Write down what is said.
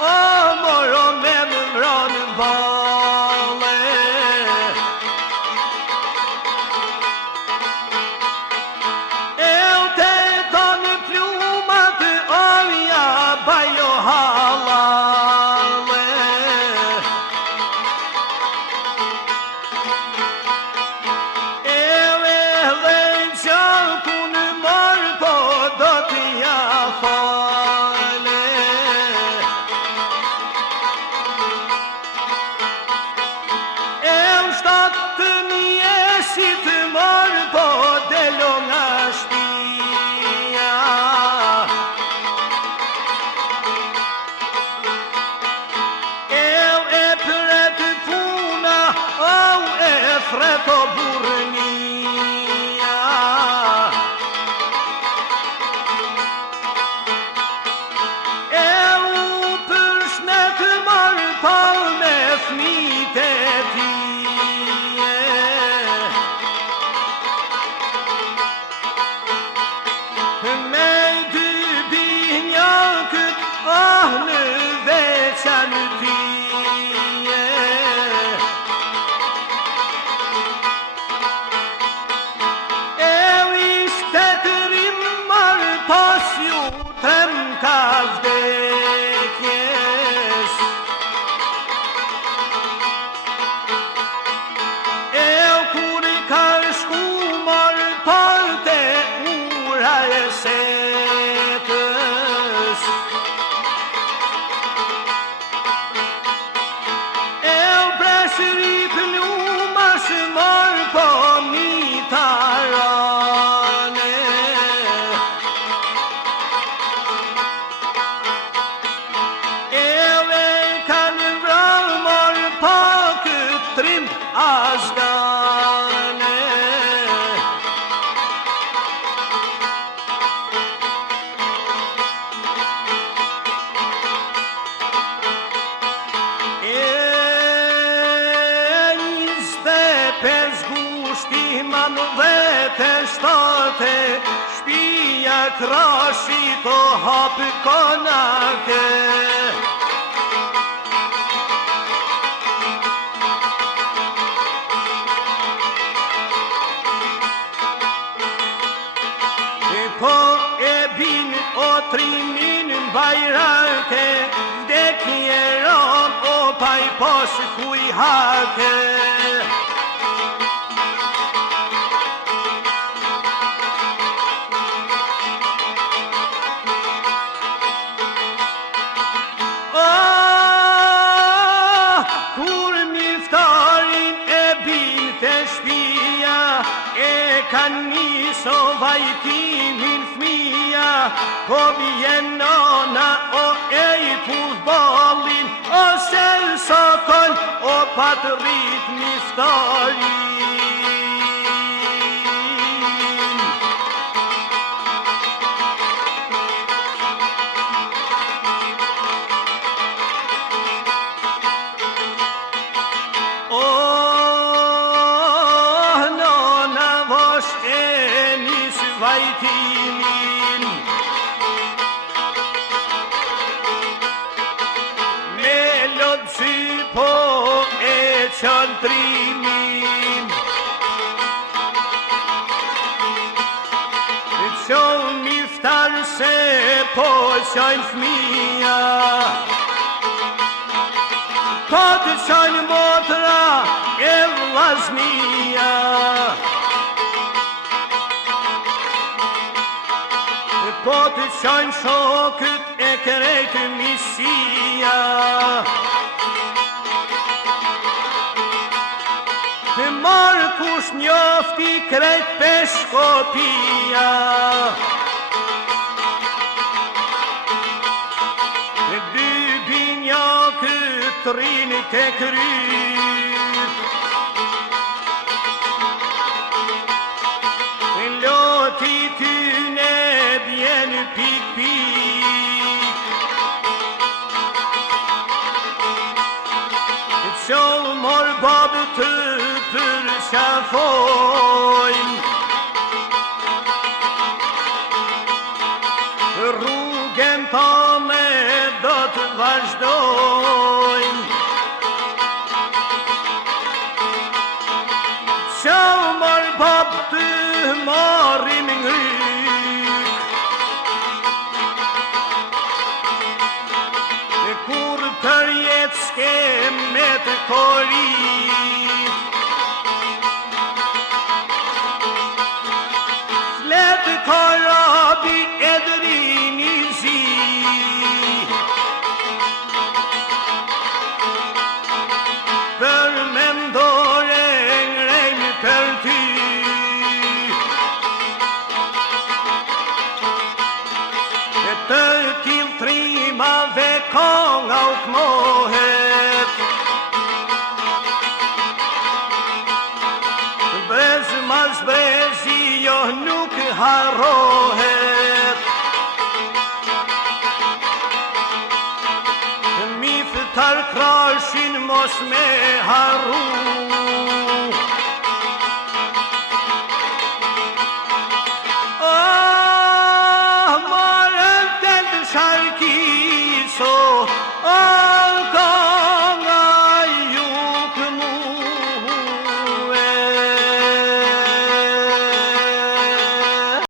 o moro me më vranë bale. E u te tonë plumat, oja bajo halale. E u e dhe gjaku në marë, po do t'ja fale. E u shtatë të mjesit marë, po delo nga shpia. E u e pret puna, au e freto burnia. E u përshnet marë, pa me fmit e tije. Me dy binjakët, në veçan tije. E u ishte të rimar, pas ju tëm ka vdekjes. E u kur ka shku marë, parte ura e setës. E u preshri plumash marë, po mi tarane. E u e kanë vrarë marë, pa këtë trim asdane. E 25 gushti manë vete shtate, shpia krashi to hapë konake. E po e bin o trimin bajrake, vdekje ron o paj pos kuj hake. Kur miftarin e bin të shpia, e kanë niso vajtimin fmija, po vjen nona o e i futbolin, o sel sokol, o patrit miftarin. Nona vosh e nis vajtimin, me lodësi po e qëndrimin. Qon miftar se po qojnë fmija, po të qojnë motra e vllaznia. Po të qojnë shokët e krejtë misia. Të marë kush njofti krejt peshkopia. Dy binjakët rinë të kryp, loti ty ne bjen pik pik. Qoll mor babë të përqafojnë, rrugën pa me do të vazhdojmë. Qau marë bab të marim ngryk, kur për jetë s'ke me të korit, fletë karabi e dërini zi, për mendore ngrejmë për ty. E të t'il trimave konga u këmohet, brez mas brezi jo nuk harrohet, mi fëtar krashin mos me harru.